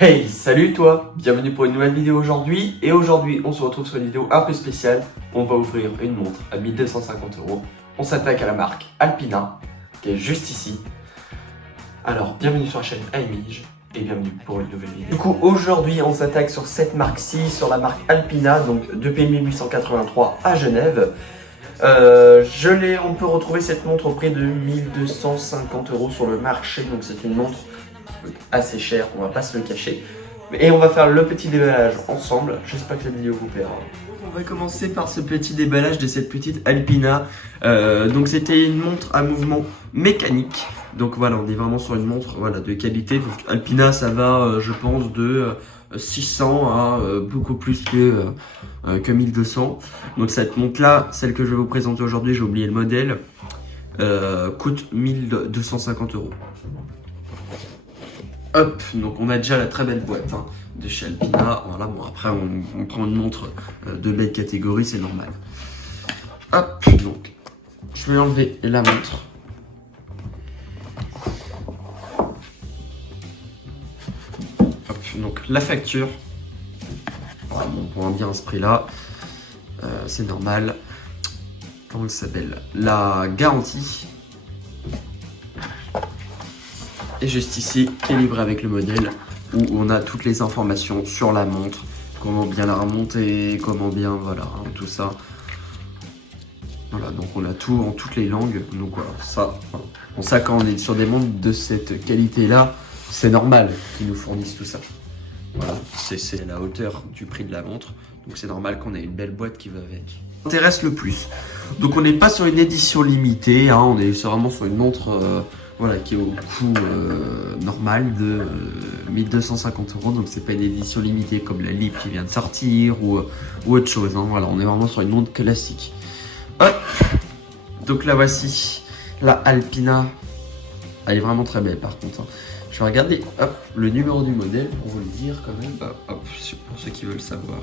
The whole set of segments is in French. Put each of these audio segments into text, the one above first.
Hey, salut toi! Bienvenue pour une nouvelle vidéo aujourd'hui. Et aujourd'hui, on se retrouve sur une vidéo un peu spéciale. On va ouvrir une montre à 1250 €. On s'attaque à la marque Alpina, qui est juste ici. Alors, bienvenue sur la chaîne Aimige et bienvenue pour une nouvelle vidéo. Du coup, aujourd'hui, on s'attaque sur cette marque-ci, sur la marque Alpina, donc depuis 1883 à Genève. On peut retrouver cette montre au prix de 1250 € sur le marché, donc c'est une montre assez cher, on va pas se le cacher. Et on va faire le petit déballage ensemble, j'espère que cette vidéo vous plaira. On va commencer par ce petit déballage de cette petite Alpina. Donc c'était une montre à mouvement mécanique. Donc voilà, on est vraiment sur une montre de qualité. Donc Alpina, ça va, je pense, de 600 à beaucoup plus que 1200. Donc cette montre là, celle que je vais vous présenter aujourd'hui, j'ai oublié le modèle, coûte 1250 €. Hop, donc on a déjà la très belle boîte de chez Alpina. Voilà, bon après on prend une montre de belle catégorie, c'est normal. Hop, donc je vais enlever la montre. Hop, donc la facture. Voilà, bon, pour un bien à ce prix là, c'est normal. Comment ça s'appelle? La garantie. Et juste ici, qui est livré avec le modèle, où on a toutes les informations sur la montre, comment bien la remonter, comment bien, voilà, tout ça. Voilà, donc on a tout en toutes les langues, donc voilà, ça, bon, ça quand on est sur des montres de cette qualité-là, c'est normal qu'ils nous fournissent tout ça. Voilà, c'est la hauteur du prix de la montre, donc c'est normal qu'on ait une belle boîte qui va avec. M'intéresse le plus. Donc on n'est pas sur une édition limitée, on est vraiment sur une montre qui est au coût normal de 1250 €. Donc c'est pas une édition limitée comme la Lip qui vient de sortir ou autre chose. Voilà, on est vraiment sur une montre classique. Hop. Donc là voici la Alpina. Elle est vraiment très belle par contre. Je vais regarder le numéro du modèle pour vous le dire quand même. Hop, pour ceux qui veulent savoir.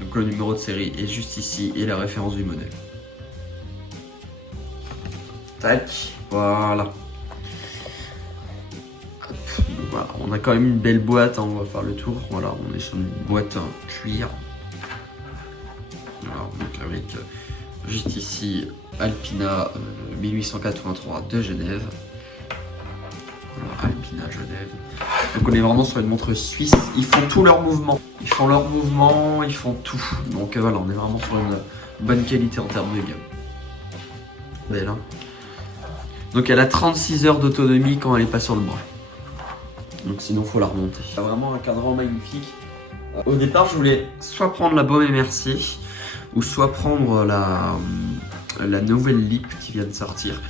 Donc le numéro de série est juste ici et la référence du modèle. Tac, voilà. Hop, voilà. On a quand même une belle boîte, on va faire le tour. Voilà, on est sur une boîte en cuir. Alors, donc avec juste ici Alpina 1883 de Genève. Voilà, Alpina Genève. Donc on est vraiment sur une montre suisse. Ils font tous leurs mouvements. Ils font leurs mouvements, ils font tout. Donc voilà, on est vraiment sur une bonne qualité en termes de gamme. Belle, hein. Donc elle a 36 heures d'autonomie quand elle n'est pas sur le bras. Donc sinon faut la remonter. C'est vraiment un cadran magnifique. Au départ je voulais soit prendre la Baume & Mercier ou soit prendre la nouvelle Lip qui vient de sortir.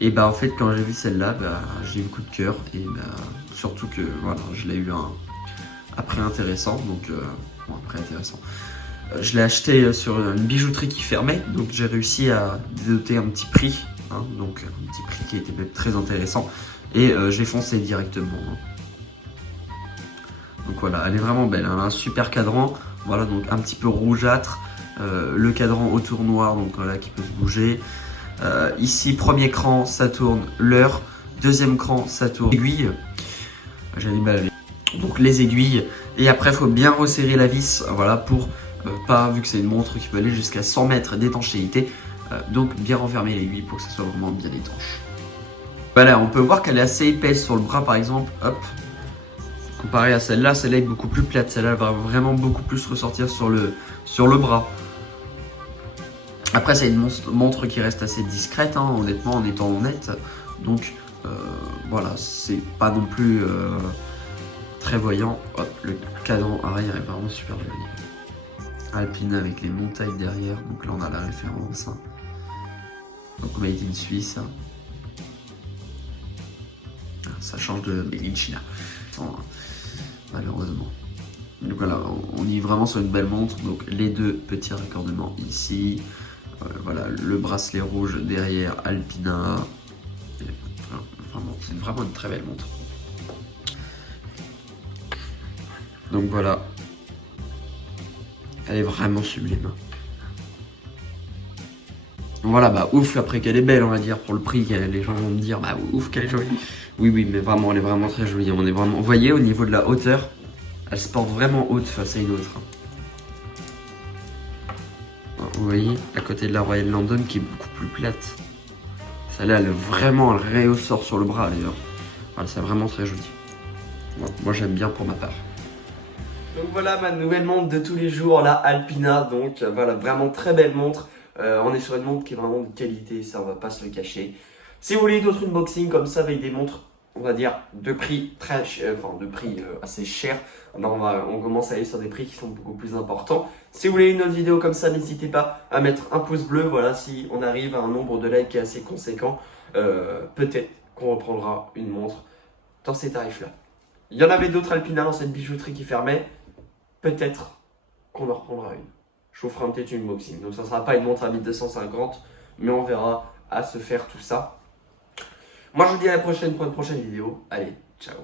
Et en fait quand j'ai vu celle-là, j'ai eu le coup de cœur. Et surtout que voilà, je l'ai eu à prix intéressant. Donc bon, après intéressant. Je l'ai acheté sur une bijouterie qui fermait. Donc j'ai réussi à dénoter un petit prix. Donc un petit prix qui était même très intéressant et j'ai foncé directement. Donc voilà, elle est vraiment belle, un super cadran, voilà, donc un petit peu rougeâtre, le cadran autour noir, donc voilà, qui peut se bouger. Ici, premier cran, ça tourne l'heure, deuxième cran, ça tourne l'aiguille. J'ai du mal avec. Donc les aiguilles, et après il faut bien resserrer la vis, voilà, pour pas, vu que c'est une montre qui peut aller jusqu'à 100 mètres d'étanchéité. Donc bien renfermer l'aiguille pour que ça soit vraiment bien étanche. Voilà, on peut voir qu'elle est assez épaisse sur le bras par exemple, hop. Comparé à celle-là est beaucoup plus plate, celle-là va vraiment beaucoup plus ressortir sur le bras. Après c'est une montre qui reste assez discrète, honnêtement, en étant honnête. Donc voilà, c'est pas non plus très voyant. Hop, le cadran arrière est vraiment super joli. Alpina avec les montagnes derrière, donc là on a la référence. Donc made in Suisse. Ça change de made in China. Malheureusement. Donc voilà, on est vraiment sur une belle montre. Donc les deux petits raccordements ici. Voilà, le bracelet rouge derrière Alpina. C'est vraiment une très belle montre. Donc voilà. Elle est vraiment sublime. Voilà, bah ouf, après qu'elle est belle, on va dire, pour le prix, les gens vont me dire, bah ouf, qu'elle est jolie. Oui, oui, mais vraiment, elle est vraiment très jolie. On est vraiment, vous voyez, au niveau de la hauteur, elle se porte vraiment haute face à une autre. Vous voyez, à côté de la Royal London qui est beaucoup plus plate. Celle-là, elle ressort sur le bras d'ailleurs. Voilà, c'est vraiment très joli. Bon, moi, j'aime bien pour ma part. Donc voilà ma nouvelle montre de tous les jours, la Alpina. Donc voilà, vraiment très belle montre. On est sur une montre qui est vraiment de qualité, ça on va pas se le cacher. Si vous voulez d'autres unboxings comme ça avec des montres, on va dire de prix très cher, enfin de prix assez cher, on commence à aller sur des prix qui sont beaucoup plus importants. Si vous voulez une autre vidéo comme ça, n'hésitez pas à mettre un pouce bleu. Voilà, si on arrive à un nombre de likes assez conséquent, peut-être qu'on reprendra une montre dans ces tarifs-là. Il y en avait d'autres Alpina dans cette bijouterie qui fermait. Peut-être qu'on en reprendra une. Je vous ferai peut-être une unboxing. Donc ça ne sera pas une montre à 1250, mais on verra à se faire tout ça. Moi je vous dis à la prochaine pour une prochaine vidéo. Allez, ciao.